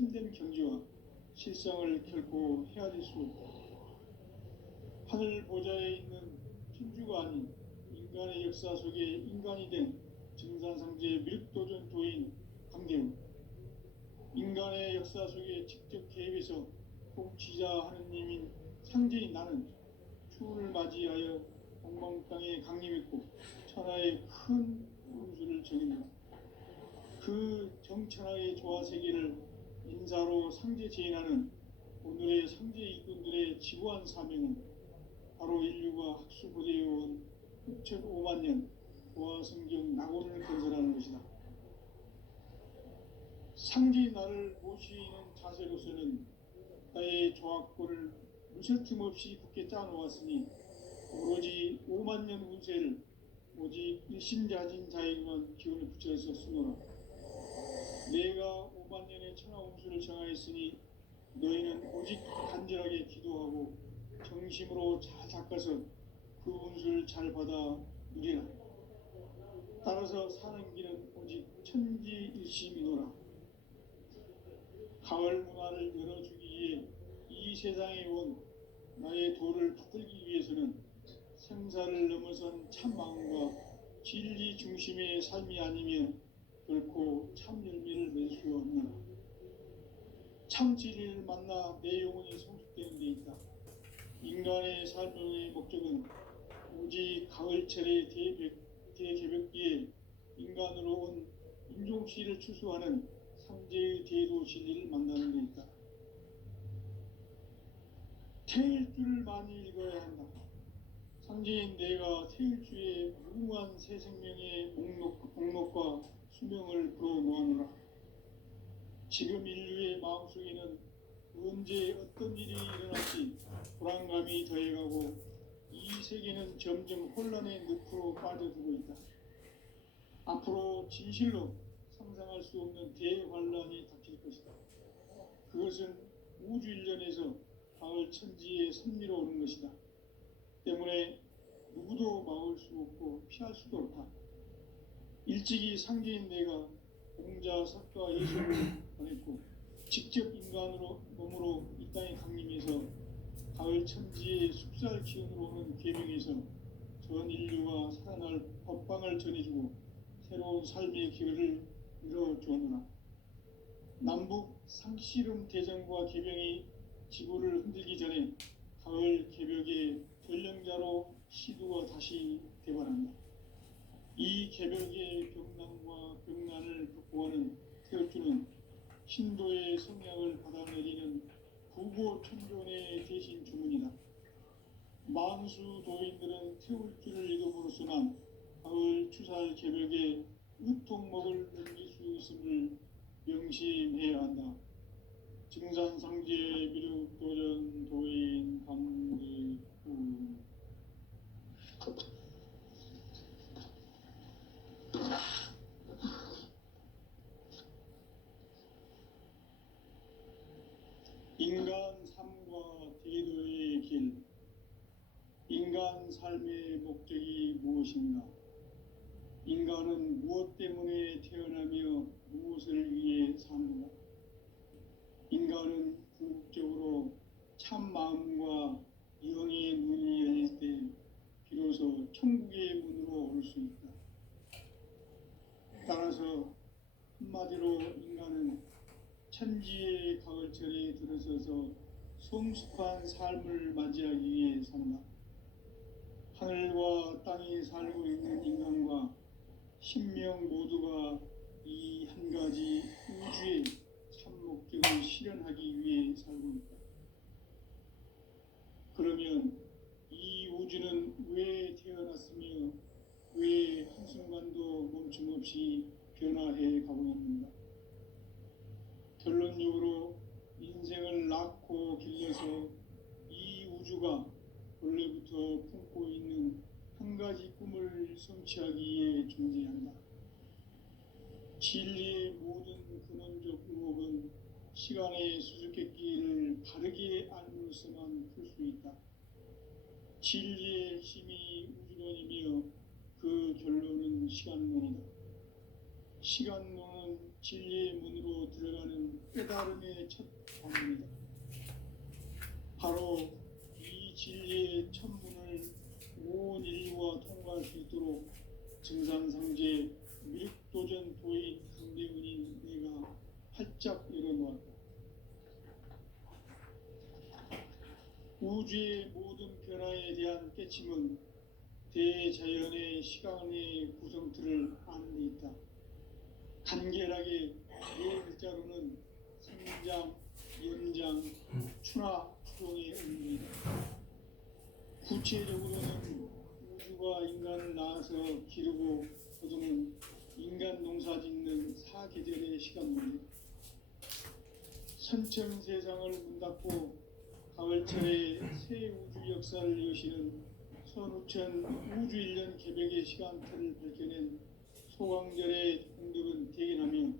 참된 경지와 실상을 결코 헤아릴 수 없다. 하늘 보좌에 있는 천주가 아닌 인간의 역사 속에 인간이 된 증산상제의 미륵도전 도인 강대우, 인간의 역사 속에 직접 개입해서 통치자 하느님인 상제인 나는 추운을 맞이하여 동방 땅에 강림했고 천하의 큰 운수를 정했다. 그 정천하의 조화세계를 인사로 상제 제인하는 오늘의 상제 일꾼들의 지구한 사명은 바로 인류가 학수고대해온 6,500만 년 보아성경 낙원을 건설하는 것이다. 상제의 나를 모시는 자세로서는 나의 조합권을 무설틈 없이 굳게 짜놓았으니 오로지 5만 년 운세를 오직 일심자진 자에게만 기운을 붙여서 쓰노라. 내가 5만 년의 천하 운수를 정하였으니 너희는 오직 간절하게 기도하고 정심으로 잘 닦아서 그 운수를 잘 받아 누리라. 따라서 사는 길은 오직 천지일심이노라. 가을 문화를 열어주기 위해 이 세상에 온 나의 도를 붙들기 위해서는 생사를 넘어선 참 마음과 진리 중심의 삶이 아니면 결코 참 열매를 맺을 수 없노라. 참 진리를 만나 내 영혼이 성숙되는 데 있다. 인간의 삶의 목적은 오직 가을철의 대개벽기에 인간으로 온 인종씨를 추수하는 상제의 대도 진리를 만나는 데 있다. 태일주를 많이 읽어야 한다. 상제인 내가 태일주의 무궁한 새 생명의 목록과 수명을 불어놓아노라. 지금 인류의 마음속에는 언제 어떤 일이 일어날지 불안감이 더해가고 이 세계는 점점 혼란의 늪으로 빠져들고 있다. 앞으로 진실로 상상할 수 없는 대환란이 닥칠 것이다. 그것은 우주 일련에서 가을 천지의 섭리로 오는 것이다. 때문에 누구도 막을 수 없고 피할 수도 없다. 일찍이 상제인 내가 공자, 석가, 예수를 보냈고 직접 인간으로 몸으로 이 땅에 강림해서 가을 천지의 숲살 기운으로 오는 계명에서 전 인류가 살아날 법방을 전해주고 새로운 삶의 기회를 열어주었노라. 남북 상씨름 대전과 계명이 지구를 흔들기 전에 가을 개벽의 전령자로 시두가 다시 대발한다. 이 개벽의 병난과 병난을 극복하는 태울주는 신도의 성량을 받아내리는 부고천존의 대신 주문이다. 만수 도인들은 태울주를 읽음으로써만 가을 추살 개벽의 으통목을 넘길 수 있음을 명심해야 한다. 증산상제 미륵도전 도인 강대우. 인간 삶과 대도의 길. 인간 삶의 목적이 무엇인가? 인간은 무엇 때문에 태어나며 무엇을 위해 사는가? 인간은 궁극적으로 참 마음과 영의 문이 열릴 때 비로소 천국의 문으로 올 수 있다. 따라서 한마디로 인간은 천지의 가을철에 들어서서 성숙한 삶을 맞이하기 위해 산다. 하늘과 땅에 살고 있는 인간과 신명 모두가 이 한 가지 우주의 참 목적을 실현하기 위해 살고 있다. 그러면 이 우주는 왜 태어났으며 왜 한순간도 멈춤없이 변화해 가고 있는가? 결론적으로 인생을 낳고 길러서 이 우주가 원래부터 품고 있는 한 가지 꿈을 성취하기 위해 존재한다. 진리의 모든 근원적 의혹은 시간의 수수께끼를 바르게 알므로서만 풀 수 있다. 진리의 핵심이 우주론이며 그 결론은 시간론이다. 시간론은 진리의 문으로 들어가는 깨달음의 첫 방문이다. 바로 이 진리의 첫 문을 온 인류가 통과할 수 있도록 증산상제 미륵도전 도인 강대훈인 내가 활짝 열어놓았다. 우주의 모든 변화에 대한 깨침은 대자연의 시간의 구성틀을 아는 데 있다. 간결하게 네 글자로는 생장, 연장, 추나 추동의 의미이다. 구체적으로는 우주가 인간을 낳아서 기르고 거두는 인간 농사 짓는 사계절의 시간문이다. 선천 세상을 문 닫고 가을철에 새 우주 역사를 여시는 선우천 우주 1년 개벽의 시간틀을 밝혀낸 소강절의 공덕은 대견하며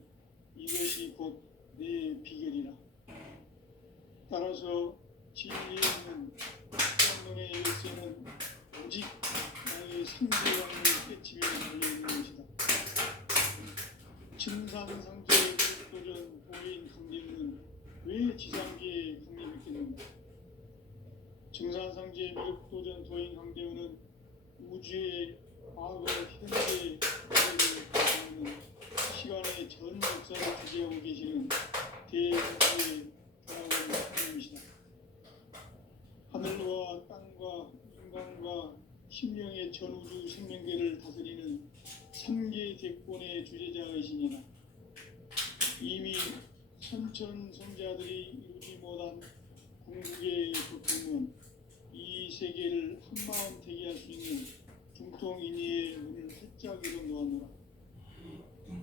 이것이 곧 내 비결이라. 따라서 진리에 있는 성령의 열쇠는 오직 나의 상대방을 깨치며 달려있는 것이다. 증산상제 미륵도전 도인 강대훈은 왜 지상계에 강림했겠는가? 증산상제 미륵도전 도인 강대훈은 우주의 과거, 현재, 미래를 구성하는 시간의 전 역사를 주재하고 계시는 대우주의 경험을 하나님이시다. 하늘과 땅과 인간과 심령의 전우주 생명계를 다스리는 3계 대권의 주제자이시니라. 이미 선천성자들이 이루지 못한 궁극의 극복은 이 세계를 한마음 되게 할 수 있는 중통인의의 문을 활짝 열어놓았노라.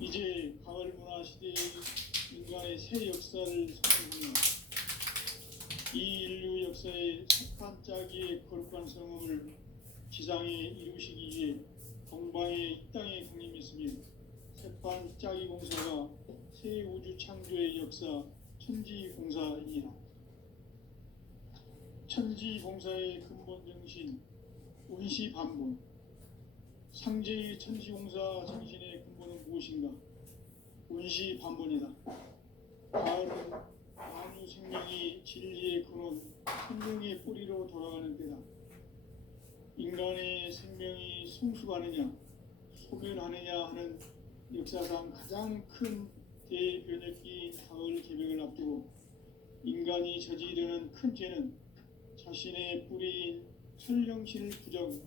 이제 가을 문화 시대의 인간의 새 역사를 선언하며 이 인류 역사의 석판짜기의 거룩한 성음을 지상에 이루시기 위해 동방의 이 땅에 강림했으며 새판짜기 공사가 새 우주 창조의 역사 천지공사이니라. 천지공사의 근본 정신 운시반본. 상제의 천지공사 정신의 근본은 무엇인가? 운시반본이다. 가을은 만유 생명이 진리의 근원, 생명의 뿌리로 돌아가는 때다. 인간의 생명이 성숙하느냐, 소멸하느냐 하는 역사상 가장 큰 대변혁기인 가을 개벽을 앞두고 인간이 저지르는 큰 죄는 자신의 뿌리인 설령신을 부정,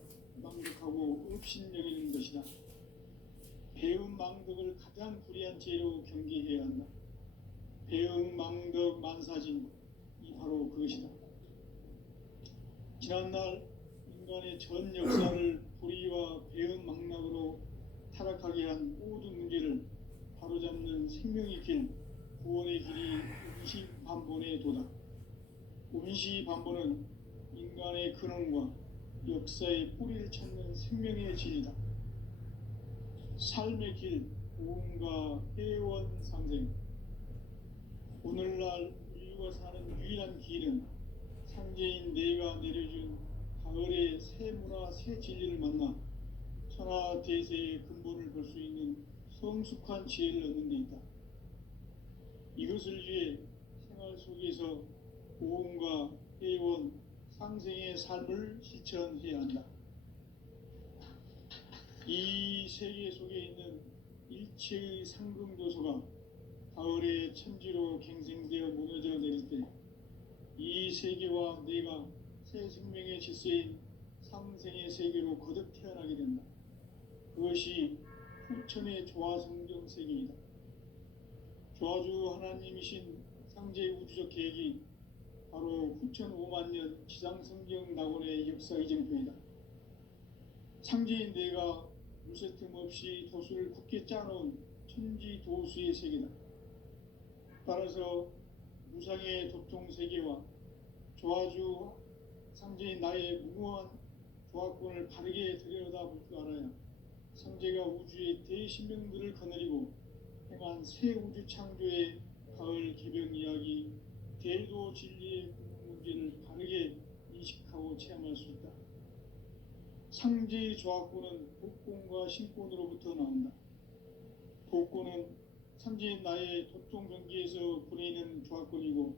망덕하고 업신여기는 것이다. 배음 망덕을 가장 불의한 죄로 경계해야 한다. 배음 망덕 만사진, 이 바로 그것이다. 지난날 인간의 전 역사를 불의와 배음 망락으로 타락하게 한 모든 문제를 바로잡는 생명의 길, 구원의 길이 운시반본의 도다. 운시반본은 인간의 근원과 역사의 뿌리를 찾는 생명의 진리다. 삶의 길, 고음과 회원 상생. 오늘날 인류가 사는 유일한 길은 상제인 내가 내려준 가을의 새 문화, 새 진리를 만나 천하 대세의 근본을 볼 수 있는 성숙한 지혜를 얻는 데 있다. 이것을 위해 생활 속에서 고음과 회원, 상생의 삶을 실천해야 한다. 이 세계 속에 있는 일체의 상금조소가 가을의 천지로 갱생되어 무너져 내릴 때 이 세계와 내가 새 생명의 질서인 상생의 세계로 거듭 태어나게 된다. 그것이 후천의 조화성경 세계이다. 조화주 하나님이신 상제 우주적 계획이 바로 후천 5만 년 지상성경 낙원의 역사 이정표이다. 상제인 내가 물새틈 없이 도수를 굳게 짜놓은 천지 도수의 세계다. 따라서 무상의 도통 세계와 조화주 상제인 나의 무모한 조화권을 바르게 들여다볼 줄 알아야 상제가 우주의 대신명들을 거느리고 행한 새 우주 창조의 가을 개벽 이야기, 대도 진리의 문제를 바르게 인식하고 체험할 수 있다. 상제의 조화권은 복권과 신권으로부터 나온다. 복권은 삼지인 나의 도통 경기에서 보내는 조합권이고,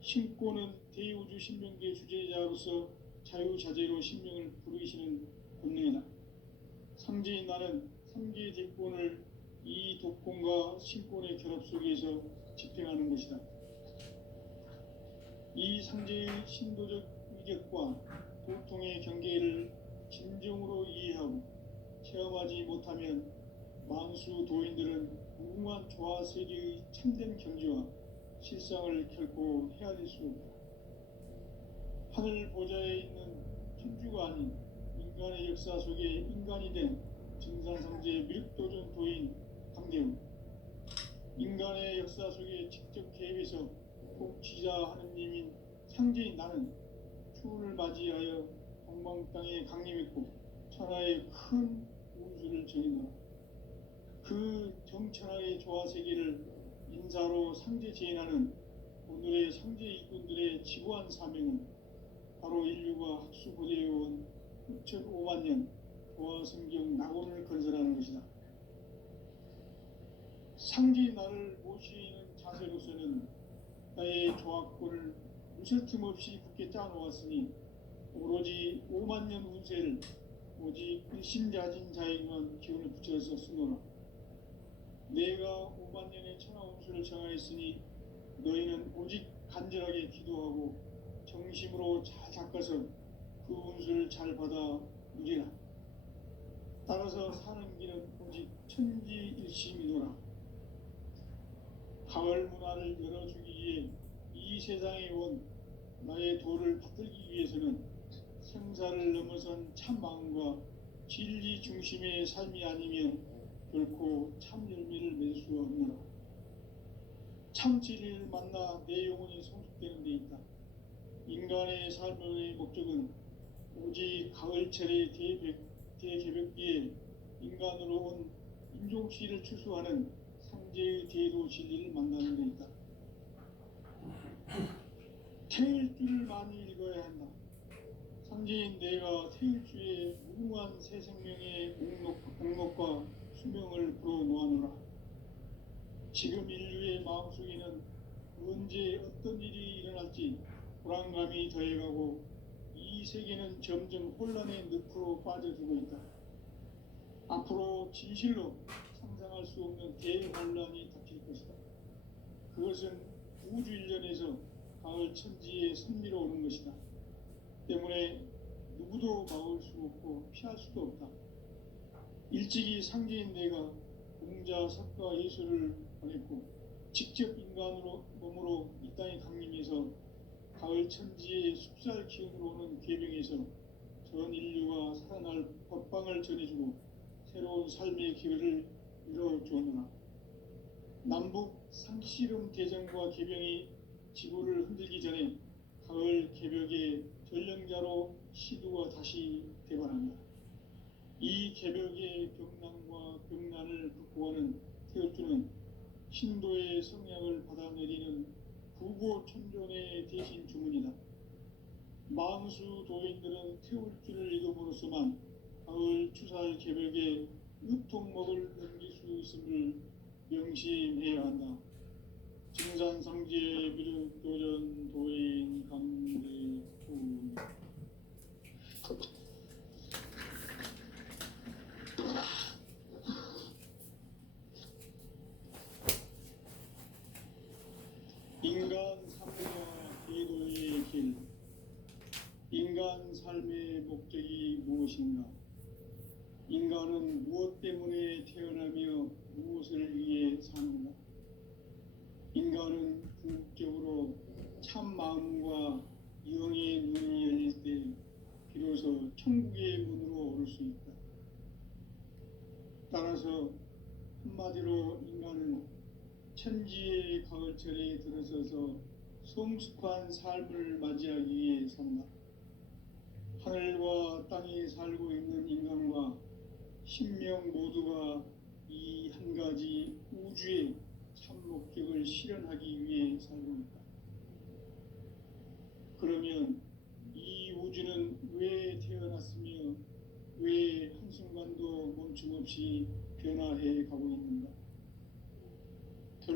신권은 대우주 신명계 주제자로서 자유자재로 신명을 부르시는 권능이다. 삼지인 나는 삼계의 대권을 이 독권과 신권의 결합 속에서 집행하는 것이다. 이 상제의 신도적 위격과 도통의 경계를 진정으로 이해하고 체험하지 못하면 만수 도인들은 무궁한 조화 세계의 참된 경지와 실상을 결코 헤아릴 수 없다. 하늘 보좌에 있는 천주가 아닌 인간의 역사 속에 인간이 된 증산상제 미륵도전 도인 강대훈, 인간의 역사 속에 직접 개입해서 복지자 하느님인 상제인 나는 추운을 맞이하여 동방 땅에 강림했고 천하의 큰 운수를 정했노라. 그 정천하의 조화 세계를 인사로 상제 제인하는 오늘의 상제 일꾼들의 지구한 사명은 바로 인류가 학수고대해온 6,500만 년 조화 성경 낙원을 건설하는 것이다. 상제의 나를 모시는 자세로서는 나의 조합권을 무설틈 없이 굳게 짜놓았으니 오로지 5만 년 운세를 오직 일심자진 자에게만 기운을 붙여서 쓰노라. 내가 5만 년의 천하 운수를 정하였으니 너희는 오직 간절하게 기도하고 정심으로 잘 닦아서 그 운수를 잘 받아 누리라. 따라서 사는 길은 오직 천지일심이노라. 가을 문화를 열어주기 위해 이 세상에 온 나의 도를 받들기 위해서는 생사를 넘어선 참 마음과 진리 중심의 삶이 아니면 결코 참 열매를 맺을 수 없노라. 참 진리를 만나 내 영혼이 성숙되는 데 있다. 인간의 삶의 목적은 오직 가을철의 대개벽기에 인간으로 온 인종시를 추수하는 상제의 대도 진리를 만나는 데 있다. 태일주를 많이 읽어야 한다. 상제인 내가 태일주의 무궁한 새 생명의 목록과 수명을 불어놓아노라. 지금 인류의 마음속에는 언제 어떤 일이 일어날지 불안감이 더해가고 이 세계는 점점 혼란의 늪으로 빠져들고 있다. 앞으로 진실로 상상할 수 없는 대혼란이 닥칠 것이다. 그것은 우주 일련에서 가을 천지의 선미로 오는 것이다. 때문에 누구도 막을 수 없고 피할 수도 없다. 일찍이 상제인 내가 공자, 석가, 예수를 보냈고 직접 인간으로 몸으로 이 땅에 강림해서 가을 천지의 숲살 기운으로 오는 궤병에서 전 인류가 살아날 법방을 전해주고 새로운 삶의 기회를 열어주었노라. 남북 상씨름 대전과 개병이 지구를 흔들기 전에 가을 개벽의 전령자로 시두가 다시 대발한다. 이 개벽의 병난과 병난을 극복하는 태울주는 신도의 성약을 받아내리는 부고천존의 대신 주문이다. 만수 도인들은 태울주를 읽음으로써만 가을 추살 개벽의 으통목을 넘길 수 있음을 명심해야 한다. 증산상제 미륵도전 도인 강대훈. 인간 삶과 기도의 길. 인간 삶의 목적이 무엇인가? 인간은 무엇 때문에 태어나며 무엇을 위해 사는가? 인간은 궁극적으로 참 마음과 영의 눈이 열릴 때 비로소 천국의 문으로 오를 수 있다. 따라서 한마디로 인간은 천지의 가을철에 들어서서 성숙한 삶을 맞이하기 위해 산다. 하늘과 땅에 살고 있는 인간과 신명 모두가 이 한 가지 우주의 참 목적을 실현하기 위해 살고 있다. 그러면 이 우주는 왜 태어났으며 왜 한순간도 멈춤없이 변화해 가고 있는가?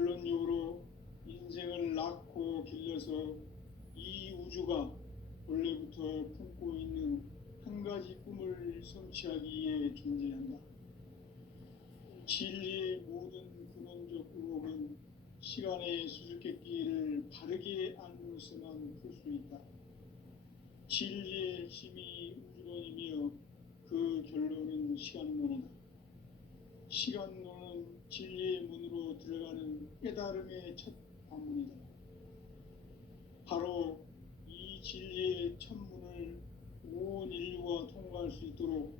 결론적으로 인생을 낳고 길러서 이 우주가 원래부터 품고 있는 한 가지 꿈을 성취하기 위해 존재한다. 진리의 모든 근원적 의혹은 시간의 수수께끼를 바르게 알므로서만 풀 수 있다. 진리의 힘이 우주론이며 그 결론은 시간론이다. 시간론은 진리의 문으로 들어가는 깨달음의 첫 관문이다. 바로 이 진리의 첫 문을 온 인류가 통과할 수 있도록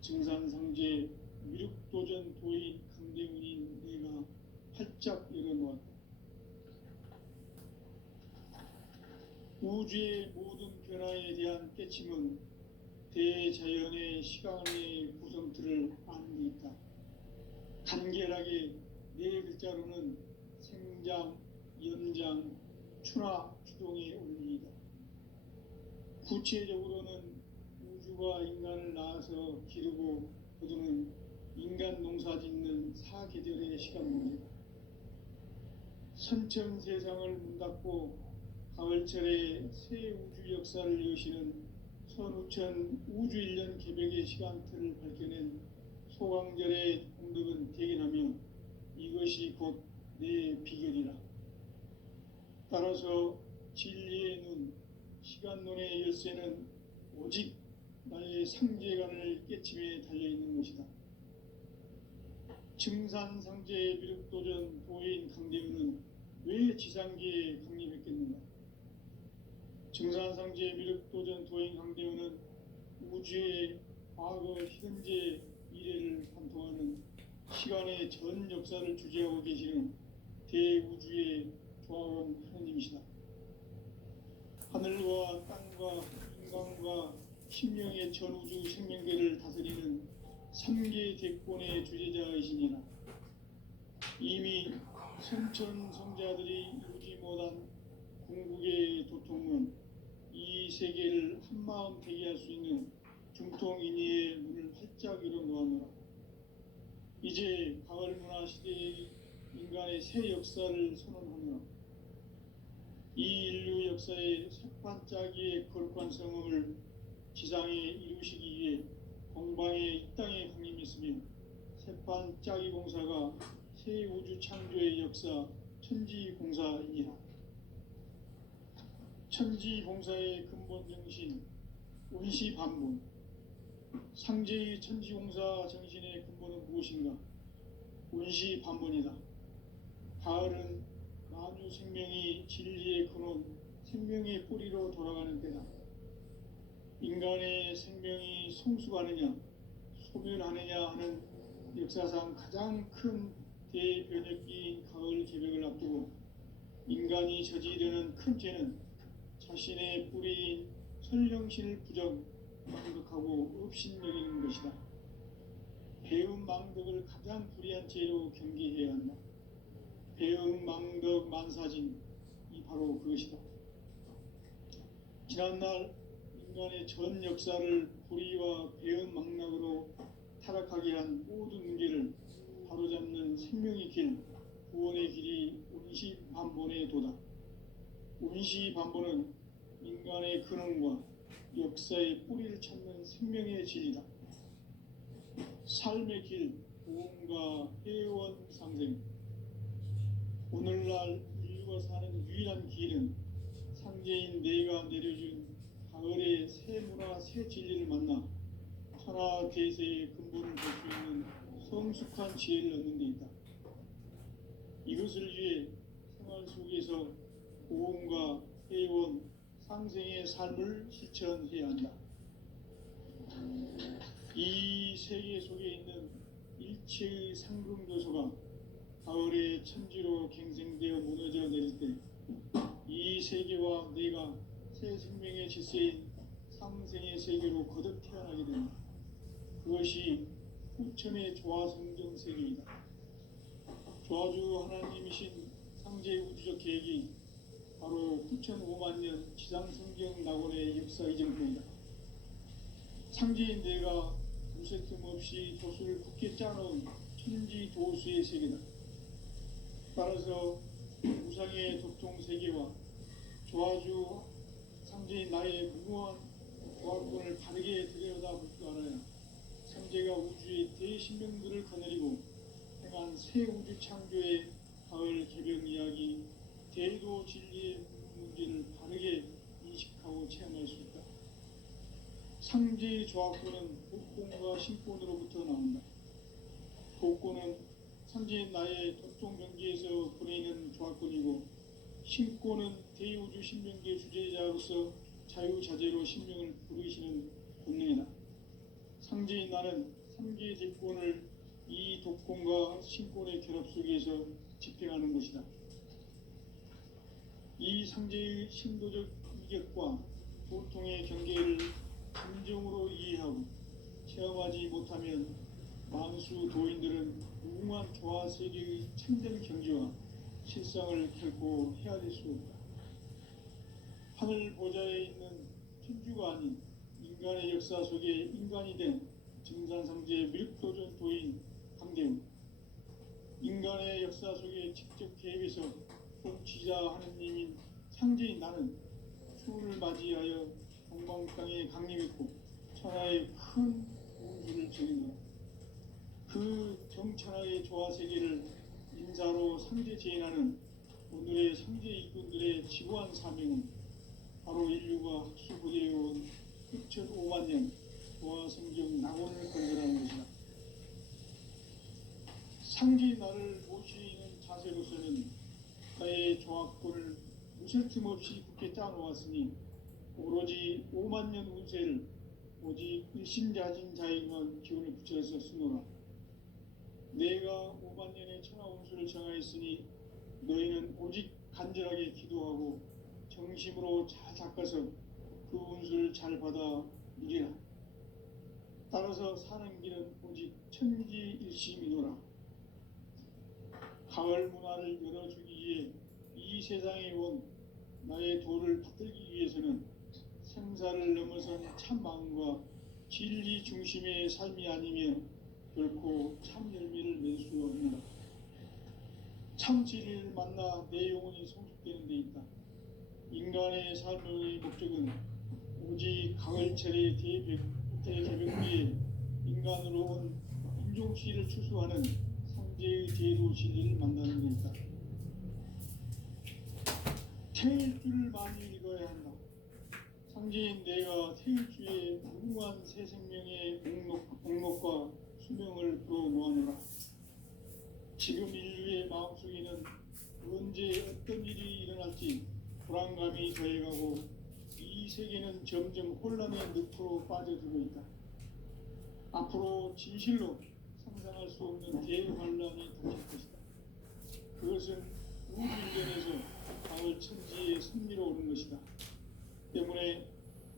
증산상제 미륵도전 도인 강대훈인 내가 활짝 열어놓았다. 우주의 모든 변화에 대한 깨침은 대자연의 시간의 구성틀을 아는 데 있다. 간결하게 네 글자로는 생장, 연장, 추나 추동의 원리이다. 구체적으로는 우주가 인간을 낳아서 기르고 거두는 인간 농사 짓는 사계절의 시간 문제다. 선천 세상을 문 닫고 가을철에 새 우주 역사를 여시는 선우천 우주 1년 개벽의 시간틀을 밝혀낸 소강절의 공덕은 대견하며 이것이 곧 내 비결이라. 따라서 진리의 눈, 시간론의 열쇠는 오직 나의 상제관을 깨침에 달려있는 것이다. 증산상제 미륵도전 도인 강대훈은 왜 지상계에 강림했겠는가? 증산상제 미륵도전 도인 강대훈은 우주의 과거, 현재, 미래를 관통하는 시간의 전 역사를 주재하고 계시는 대우주의 조화원 하느님이시다. 하늘과 땅과 인간과 심령의 전우주 생명계를 다스리는 3계 대권의 주재자이시니라. 이미 선천성자들이 이루지 못한 궁극의 도통은 이 세계를 한마음 되게 할 수 있는 중통인의의 문을 활짝 열어놓았노라. 이제 가을문화 시대의 인간의 새 역사를 선언하노라. 이 인류 역사의 색반짝이의 거룩한 성음을 지상에 이루시기 위해 공방에 이 땅에 강림했으며 색반짝이 공사가 새 우주 창조의 역사 천지공사이니라. 천지공사의 근본 정신 운시반본. 상제의 천지공사 정신의 근본은 무엇인가? 운시반본이다. 가을은 만유 생명이 진리의 근원, 생명의 뿌리로 돌아가는 때다. 인간의 생명이 성숙하느냐, 소멸하느냐 하는 역사상 가장 큰 대변혁기인 가을 개벽을 앞두고 인간이 저지르는 큰 죄는 자신의 뿌리인 설령신을 망덕하고 업신여기는 것이다. 배음 망덕을 가장 불의한 죄로 경계해야 한다. 배음 망덕 만사진, 이 바로 그것이다. 지난날 인간의 전 역사를 불의와 배음 망락으로 타락하게 한 모든 문제를 바로잡는 생명의 길, 구원의 길이 운시반본의 도다. 운시반본은 인간의 근원과 역사의 뿌리를 찾는 생명의 진리다. 삶의 길, 보험과 회원 상생. 오늘날 인류가 사는 유일한 길은 상제인 내가 내려준 가을의 새 문화, 새 진리를 만나 천하 대세의 근본을 볼 수 있는 성숙한 지혜를 얻는 데 있다. 이것을 위해 생활 속에서 보험과 회원, 상생의 삶을 실천해야 한다. 이 세계 속에 있는 일체의 상금도서가 가을의 천지로 갱생되어 무너져 내릴 때 이 세계와 내가 새 생명의 질서인 상생의 세계로 거듭 태어나게 된다. 그것이 후천의 조화성경 세계이다. 조화주 하나님이신 상제 우주적 계획이 바로 9,500,000년 지상성경 낙원의 역사 이정표이다. 상제인 내가 무쇠 틈 없이 도수를 굳게 짜놓은 천지 도수의 세계다. 따라서 우상의 도통 세계와 조아주 상제인 나의 무모한 조합권을 바르게 들여다볼 줄 알아야 상제가 우주의 대신명들을 거느리고 행한 새 우주 창조의 가을 개벽 이야기, 대도 진리의 문제를 바르게 인식하고 체험할 수 있다. 상제의 조합권은 복권과 신권으로부터 나온다. 복권은 상제인 나의 도통 경계에서 보내는 조합권이고, 신권은 대우주 신명계 주제자로서 자유자재로 신명을 부르시는 본능이다. 상제인 나는 삼계의 대권을 이 독권과 신권의 결합 속에서 집행하는 것이다. 이 상제의 신도적 위격과 보통의 경계를 진정으로 이해하고 체험하지 못하면 만수 도인들은 무궁한 조화 세계의 참된 경지와 실상을 결코 헤아릴 수 없다. 하늘 보좌에 있는 천주가 아닌 인간의 역사 속에 인간이 된 증산상제 밀크도전 도인 강대우, 인간의 역사 속에 직접 개입해서 통치자 하느님인 상제인 나는 추운을 맞이하여 동방 땅에 강림했고 천하의 큰 운수를 정했노라. 그 정천하의 조화세계를 인사로 상제 제인하는 오늘의 상제 일꾼들의 지구한 사명은 바로 인류가 학수부대해온 6,500만 년 조화성경 낙원을 건설하는 것이다. 상제의 나를 모시는 자세로서는 나의 조합권을 무술 틈 없이 굳게 짜놓았으니 오로지 5만 년 운세를 오직 일심자진 자에게만 기운을 붙여서 쓰노라. 내가 5만 년의 천하 운수를 정하였으니 너희는 오직 간절하게 기도하고 정심으로 잘 닦아서 그 운수를 잘 받아 누리라. 따라서 사는 길은 오직 천지일심이노라. 가을 문화를 열어주기 위해 이 세상에 온 나의 도를 받들기 위해서는 생사를 넘어선 참 마음과 진리 중심의 삶이 아니면 결코 참 열매를 맺을 수 없노라. 참 진리를 만나 내 영혼이 성숙되는 데 있다. 인간의 삶의 목적은 오직 가을철의 대개벽 뒤에 인간으로 온 인종시를 추수하는 상제의 제도 진리를 만나는 데 있다. 태일주를 많이 읽어야 한다. 상제인 내가 태일주의 무궁한 새 생명의 목록과 수명을 풀어놓아노라. 지금 인류의 마음속에는 언제 어떤 일이 일어날지 불안감이 더해가고 이 세계는 점점 혼란의 늪으로 빠져들고 있다. 앞으로 진실로 상상할 수 없는 대환란이 닥칠 것이다. 그것은 우주인전에서 가을 천지의 승리로 오는 것이다. 때문에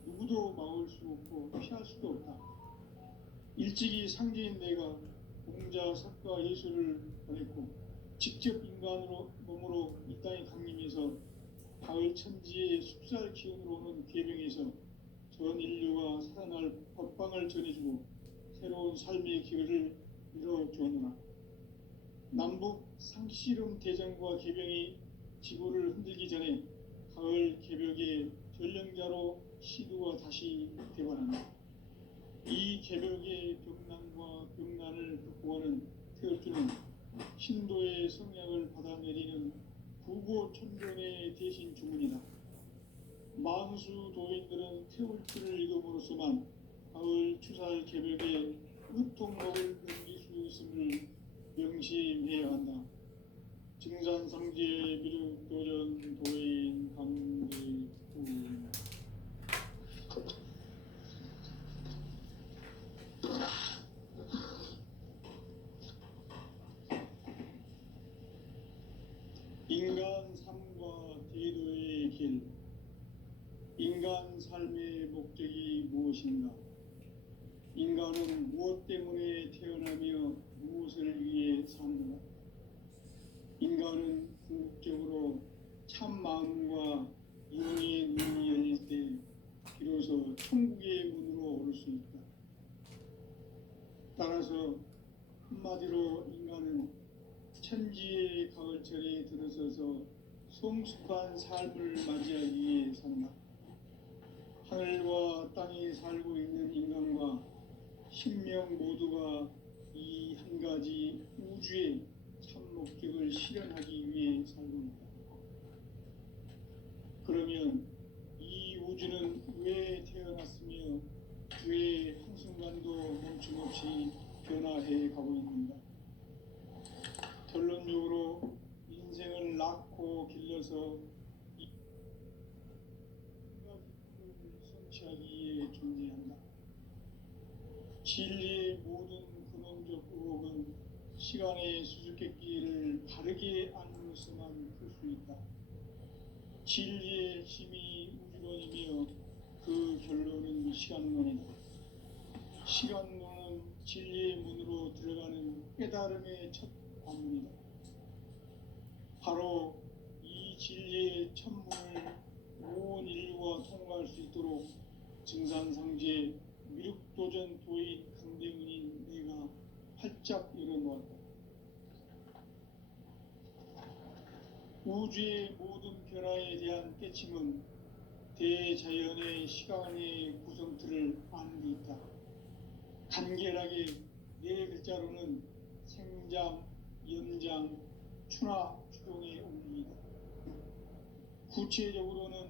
누구도 막을 수 없고 피할 수도 없다. 일찍이 상제인 내가 공자, 석가, 예수를 보냈고 직접 인간으로 몸으로 이 땅에 강림해서 가을 천지의 숲살 기운으로 오는 계병에서 전 인류가 살아날 법방을 전해주고 새로운 삶의 기회를 이뤄주었노라. 남북 상씨름 대전과 계병이 지구를 흔들기 전에 가을 개벽의 전령자로 시두가 다시 대발한다. 이 개벽의 벽난과 벽난을 극복하는 태극주는 신도의 성약을 받아내리는 구고천존의 대신 주문이다. 만수 도인들은 태울주를 읽음으로써만 가을 추살 개벽의 의통목을 넘길 수 있음을 명심해야 한다. 증산상제의 미륵도전 도인 강대우. 인간 삶과 대도의 길. 인간 삶의 목적이 무엇인가? 인간은 무엇 때문에 태어나며 무엇을 위해 사는가? 인간은 궁극적으로 참 마음과 영의 눈이 열릴 때 비로소 천국의 문으로 오를 수 있다. 따라서 한마디로 인간은 천지의 가을철에 들어서서 성숙한 삶을 맞이하기 위해 산다. 하늘과 땅에 살고 있는 인간과 신명 모두가 이 한 가지 우주의 참 목적을 실현하기 위해 살고 있다. 그러면 이 우주는 왜 태어났으며 왜 한순간도 멈춤없이 변화해 가고 있는가? 결론적으로 인생을 낳고 길러서 이 가지 성취하기 위해 존재한다. 진리의 모든 근원적 의혹은 시간의 수수께끼를 바르게 알므로서만 풀 수 있다. 진리의 힘이 우주론이며 그 결론은 시간론이다. 시간론은 진리의 문으로 들어가는 깨달음의 첫 관문이다. 바로 이 진리의 첫문을 온 인류가 통과할 수 있도록 증산상제 미륵도전 도인 강대문인 내가 활짝 열어놓았다. 우주의 모든 변화에 대한 깨침은 대자연의 시간의 구성틀을 아는 데 있다. 간결하게 네 글자로는 생장, 연장, 추나 추동의 원리이다. 구체적으로는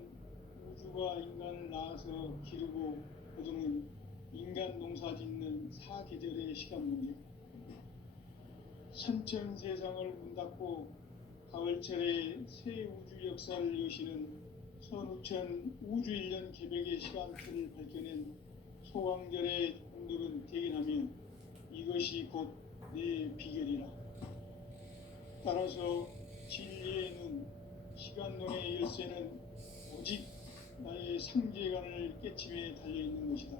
우주가 인간을 낳아서 기르고 거두는 인간 농사 짓는 사계절의 시간 문제. 선천 세상을 문 닫고 가을철에 새 우주 역사를 여시는 선우천 우주일년 개백의 시간틀을 밝혀낸 소강절의 공들은 대견하며 이것이 곧 내 비결이라. 따라서 진리의 눈, 시간론의 열쇠는 오직 나의 상제관을 깨침에 달려있는 것이다.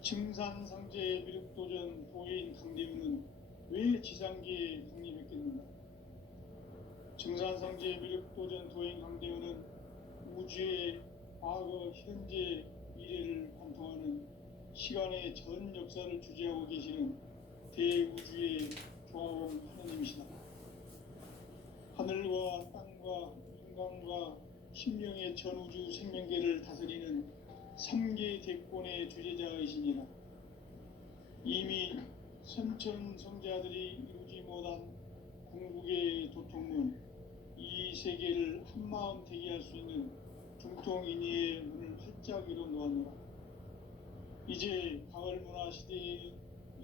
증산상제의 미륵도전 도인 강대문은 왜 지상계에 독립했겠는가? 증산상제의 미륵도전 도인 강대문은 우주의 과거, 현재, 미래를 관통하는 시간의 전 역사를 주재하고 계시는 대우주의 조화원 하나님이시다. 하늘과 땅과 인간과 심령의 전우주 생명계를 다스리는 3개 대권의 주재자이시니라. 이미 선천성자들이 이루지 못한 궁극의 도통문, 이 세계를 한마음 되게 할 수 있는 중통인의의 문을 활짝 열어놓았노라. 이제 가을 문화 시대의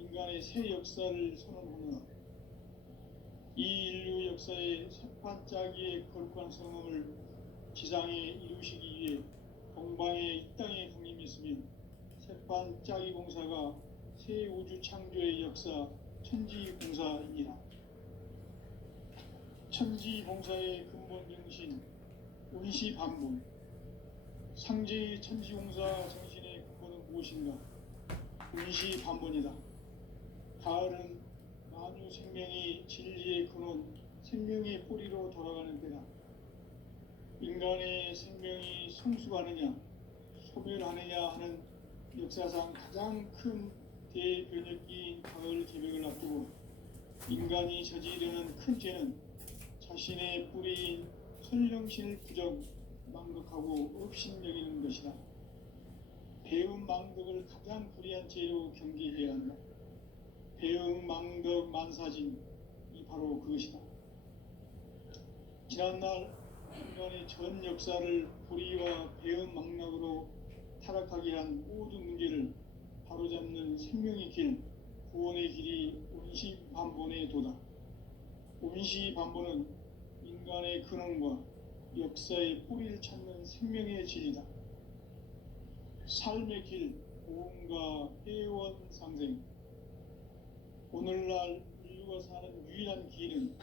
인간의 새 역사를 선언하노라. 이 인류 역사의 새반짝이의 거룩한 성음을 지상에 이루시기 위해 동방의 이 땅에 강림했으며 새반짝이 공사가 새 우주 창조의 역사 천지봉사이니라. 천지봉사의 근본 정신 운시반본. 상제의 천지봉사 정신의 근본은 무엇인가? 운시반본이다. 가을은 만유 생명이 진리의 근원, 생명의 뿌리로 돌아가는 때다. 인간의 생명이 성숙하느냐, 소멸하느냐 하는 역사상 가장 큰 대변혁기인 가을 개백을 앞두고 인간이 저지르는 큰 죄는 자신의 뿌리인 설령신을 부정, 망덕하고 업신여기는 것이다. 배음 망덕을 가장 불의한 죄로 경계해야 한다. 배음 망덕 만사진, 이 바로 그것이다. 지난날 인간의 전 역사를 불의와 배음 망락으로 타락하게 한 모든 문제를 바로잡는 생명의 길, 구원의 길이 운시반본의 도다. 운시반본은 인간의 근원과 역사의 뿌리를 찾는 생명의 진리다. 삶의 길, 고음과 회원상생. 오늘날 인류가 사는 유일한 길은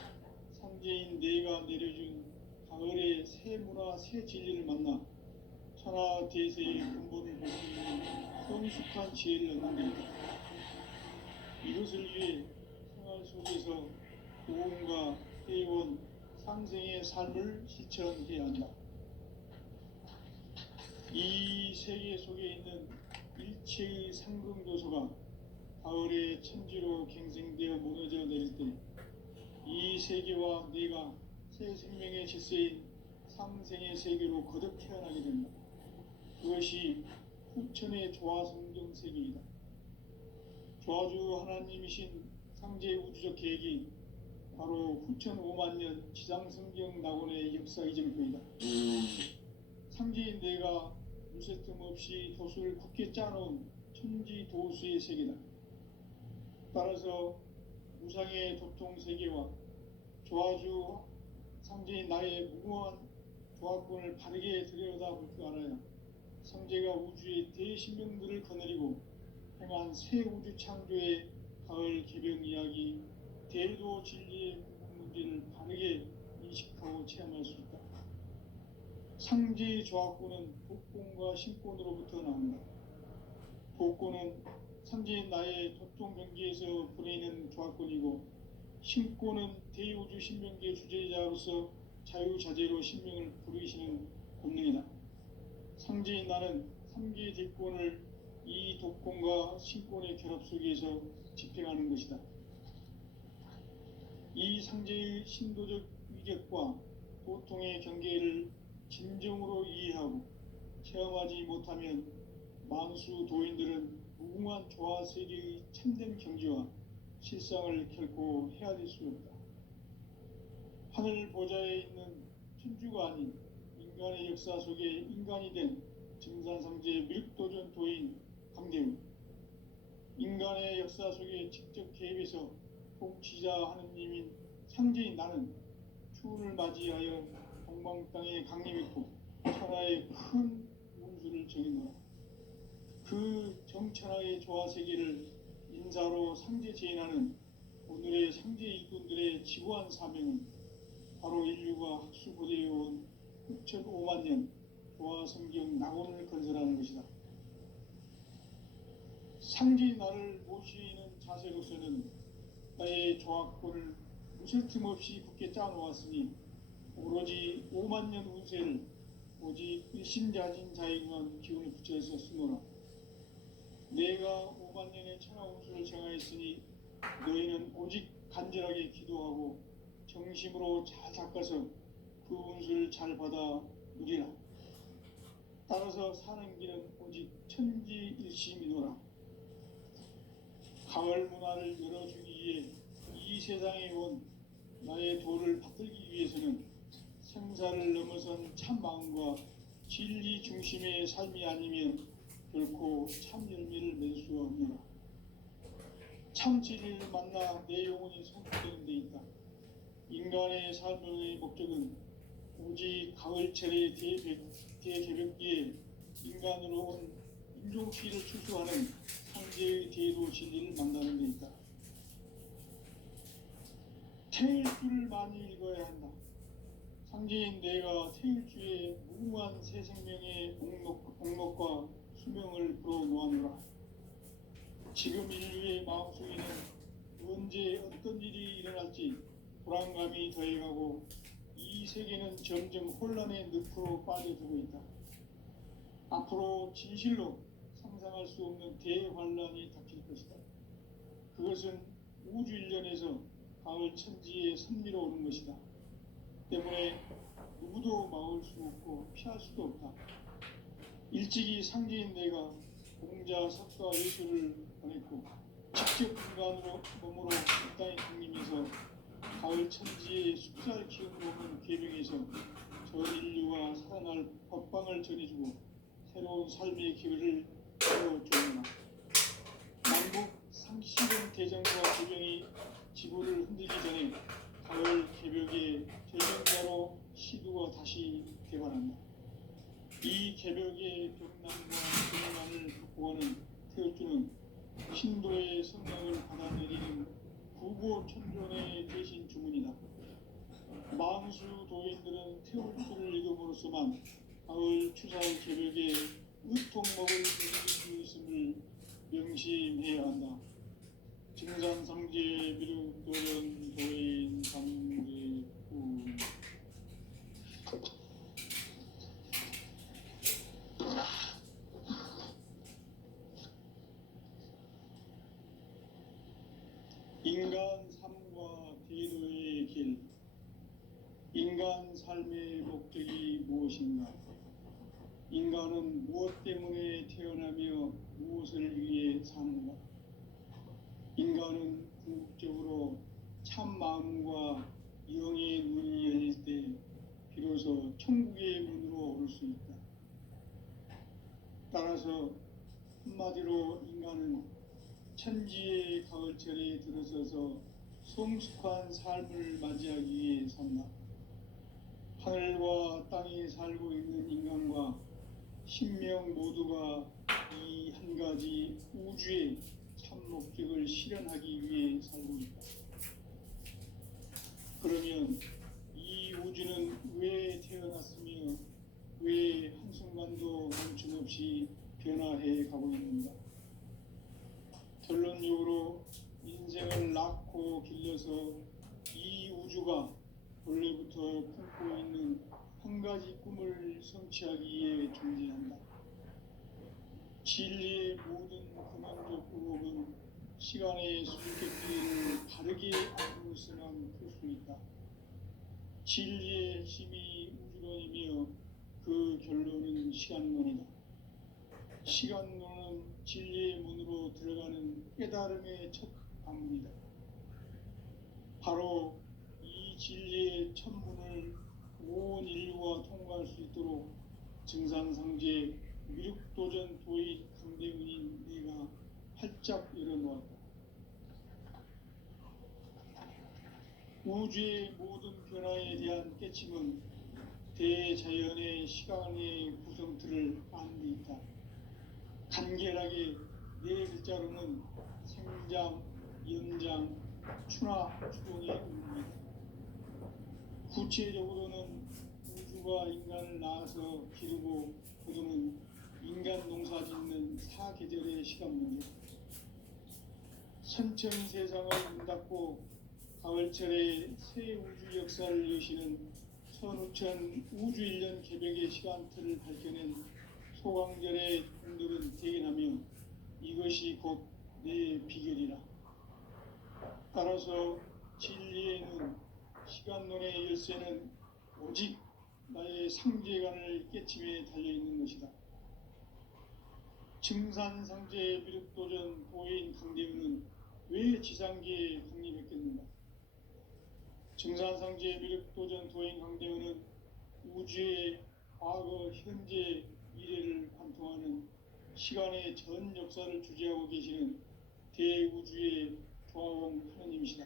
상제인 내가 내려준 가을의 새 문화, 새 진리를 만나 천하대세의 근본을 볼 수 있는 성숙한 지혜를 얻는 것이다. 이것을 위해 생활 속에서 고음과 회원, 상생의 삶을 실천해야 한다. 이 세계 속에 있는 일체의 상금도서가 가을의 천지로 갱생되어 무너져 내릴 때 이 세계와 내가 새 생명의 질서인 상생의 세계로 거듭 태어나게 된다. 그것이 후천의 조화성경 세계이다. 조화주 하나님이신 상제 우주적 계획이 바로 후천 5만 년 지상성경 낙원의 역사 이전표이다. 상제인 내가 무쇠 틈 없이 도수를 굳게 짜놓은 천지 도수의 세계다. 따라서 무상의 도통 세계와 조화주 상제인 나의 무궁한 조화권을 바르게 들여다볼 줄 알아야 상제가 우주의 대신명들을 거느리고 행한 새 우주 창조의 가을 개병 이야기, 대도 진리의 문제를 바르게 인식하고 체험할 수 있다. 상제의 조화권은 복권과 신권으로부터 나온다. 복권은 상제인 나의 도통 경계에서 보내는 조화권이고, 신권은 대우주 신명계 주제자로서 자유자재로 신명을 부르시는 본능이다. 상제인 나는 3개의 대권을 이 독권과 신권의 결합 속에서 집행하는 것이다. 이 상제의 신도적 위격과 도통의 경계를 진정으로 이해하고 체험하지 못하면 만수 도인들은 무궁한 조화 세계의 참된 경지와 실상을 결코 헤아릴 수 없다. 하늘 보좌에 있는 천주가 아닌 인간의 역사 속에 인간이 된 증산상제 밀도전 도인 강대훈, 인간의 역사 속에 직접 개입해서 통치자 하느님인 상제인 나는 추운을 맞이하여 동방 땅에 강림했고 천하의 큰 운수를 정했노라. 그 정천하의 조화 세계를 인사로 상제 제인하는 오늘의 상제 일꾼들의 지구한 사명은 바로 인류가 학수고대해온 6,5만 년 조화 성경 낙원을 건설하는 것이다. 상제인 나를 모시는 자세로서는 나의 조화권을 무쇠 틈 없이 굳게 짜놓았으니 오로지 5만 년 운세를 오직 일심자진 자에게만 기운을 붙여서 쓰노라. 내가 5만 년의 천하 운수를 정하였으니 너희는 오직 간절하게 기도하고 정심으로 잘 닦아서 그 운수를 잘 받아 누리라. 따라서 사는 길은 오직 천지일심이노라. 가을 문화를 열어주기 위해 이 세상에 온 나의 도를 받들기 위해서는 생사를 넘어선 참 마음과 진리 중심의 삶이 아니면 결코 참 열매를 맺을 수 없노라. 참 진리를 만나 내 영혼이 성숙되는 데 있다. 인간의 삶의 목적은 오직 가을철의 대개벽기에 인간으로 온 인종피를 추수하는 상제의 대도 진리를 만나는 데 있다. 태일주를 많이 읽어야 한다. 상제인 내가 태일주의 무궁한 새 생명의 목록과 수명을 불어놓았노라. 지금 인류의 마음속에는 언제 어떤 일이 일어날지 불안감이 더해가고 이 세계는 점점 혼란의 늪으로 빠져들고 있다. 앞으로 진실로 상상할 수 없는 대환란이 닥칠 것이다. 그것은 우주 일련에서 가을 천지에 선미로 오는 것이다. 때문에 누구도 막을 수 없고 피할 수도 없다. 일찍이 상제인 내가 공자, 석가, 예수를 보냈고 직접 인간으로 몸으로 이 땅에 강림해서 가을 천지의 숲살 기운으로 오는 계명에서 저 인류가 살아날 법방을 전해주고 새로운 삶의 기회를 열어주노라. 만국 상실은 대전과 개병이 지구를 흔들기 전에 가을 개벽의 전쟁자로 시두가 다시 개발한다. 이 개벽의 벽난과 불난을 극복하는 태울주는 신도의 성령을 받아내리는 구보천존의 대신 주문이다. 만수 도인들은 태울주를 읽음으로써만 가을 추상 개벽의 의통목을 누릴 수 있음을 명심해야 한다. 증산상제 미륵도전 도인 상제군. 인간 삶과 대도의 삶의 목적이 무엇인가? 인간은 무엇 때문에 태어나며 무엇을 위해 사는가? 인간은 궁극적으로 참 마음과 영의 눈이 열릴 때 비로소 천국의 문으로 오를 수 있다. 따라서 한마디로 인간은 천지의 가을철에 들어서서 성숙한 삶을 맞이하기 위해 산다. 하늘과 땅에 살고 있는 인간과 신명 모두가 이 한 가지 우주의 참 목적을 실현하기 위해 살고 있다. 그러면 이 우주는 왜 태어났으며 왜 한순간도 멈춤없이 변화해 가고 있는가? 결론적으로 인생을 낳고 길러서 이 우주가 원래부터 품고 있는 한 가지 꿈을 성취하기 위해 존재한다. 진리의 모든 근원적 의혹은 시간의 수수께끼를 바르게 알고서만 풀 수 있다. 진리의 힘이 우주론이며 그 결론은 시간론이다. 시간론은 진리의 문으로 들어가는 깨달음의 첫 관문이다. 바로 이 진리의 첫 문을 온 인류가 통과할 수 있도록 증산상제 미륵도전 도인 강대문인 내가 활짝 열어놓았다. 우주의 모든 변화에 대한 깨침은 대자연의 시간의 구성틀을 아는 데 있다. 간결하게 네 글자로는 생장, 연장, 추나 추동의 의미이다. 구체적으로는 우주가 인간을 낳아서 기르고 거두는 인간 농사 짓는 사계절의 시간문이다. 선천 세상을 문 닫고 가을철에 새 우주 역사를 여시는 선우천 우주 1년 개벽의 시간틀을 밝혀낸 소강절의 분들은 대견하며 이것이 곧 내 비결이라. 따라서 진리의 눈, 시간론의 열쇠는 오직 나의 상제관을 깨침에 달려있는 것이다. 증산상제 미륵도전 도인 강대문은 왜 지상계에 강림했겠는가? 증산상제 미륵도전 도인 강대문은 우주의 과거, 현재, 미래를 관통하는 시간의 전 역사를 주재하고 계시는 대우주의 조화공 하느님이시다.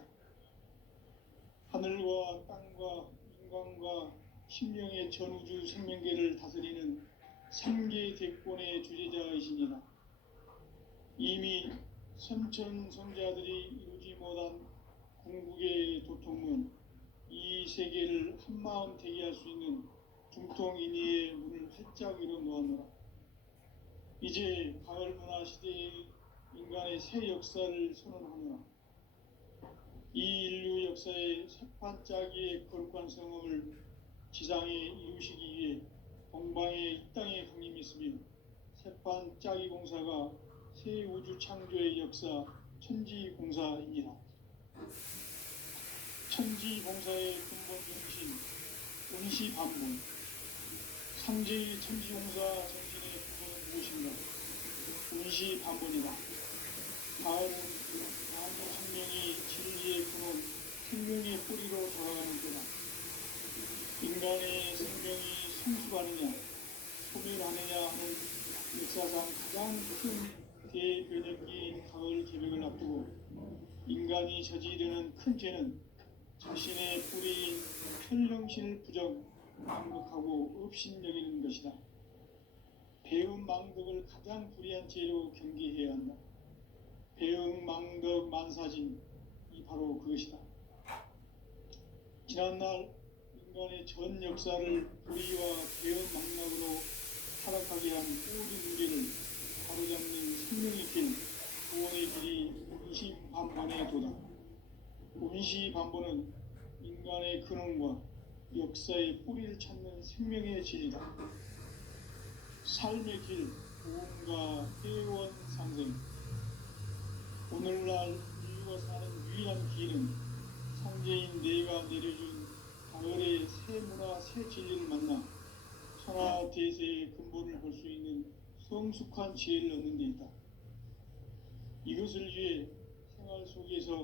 하늘과 땅과 인간과 신명의 전우주 생명계를 다스리는 3계 대권의 주재자이시니라. 이미 선천성자들이 이루지 못한 궁극의 도통문, 이 세계를 한마음 되게 할 수 있는 중통인의의 문을 활짝 열어놓았노라. 이제 가을 문화 시대의 인간의 새 역사를 선언하노라. 이 인류 역사의 새판짜기의 거룩한 성험을 지상에 이루시기 위해 동방의 이 땅에 강림했으며 새판짜기 공사가 새 우주 창조의 역사 천지공사이니라. 천지공사의 근본 정신 운시반본. 상제의 천지공사 정신의 근본은 무엇인가? 운시반본이다. 가을은 만주 생명이 진리의 근원, 생명의 뿌리로 돌아가는 때다. 인간의 생명이 성숙하느냐, 소멸하느냐 하는 역사상 가장 큰 대변혁기인 가을 개벽을 앞두고 인간이 저지르는 큰 죄는 자신의 뿌리인 현령신을 부정, 망극하고 업신여기는 것이다. 배음 망덕을 가장 불의한 죄로 경계해야 한다. 배음 망덕 만사진, 이 바로 그것이다. 지난날 인간의 전 역사를 불의와 배음 망락으로 타락하게 한 모든 문제를 바로잡는 생명의 길, 구원의 길이 운시반본에 도다. 운시반본은 인간의 근원과 역사의 뿌리를 찾는 생명의 진리다. 삶의 길, 구원과 회원 상생. 오늘날 인류가 사는 유일한 길은 상제인 내가 내려준 가을의 새 문화, 새 진리를 만나 천하 대세의 근본을 볼 수 있는 성숙한 지혜를 얻는 데 있다. 이것을 위해 생활 속에서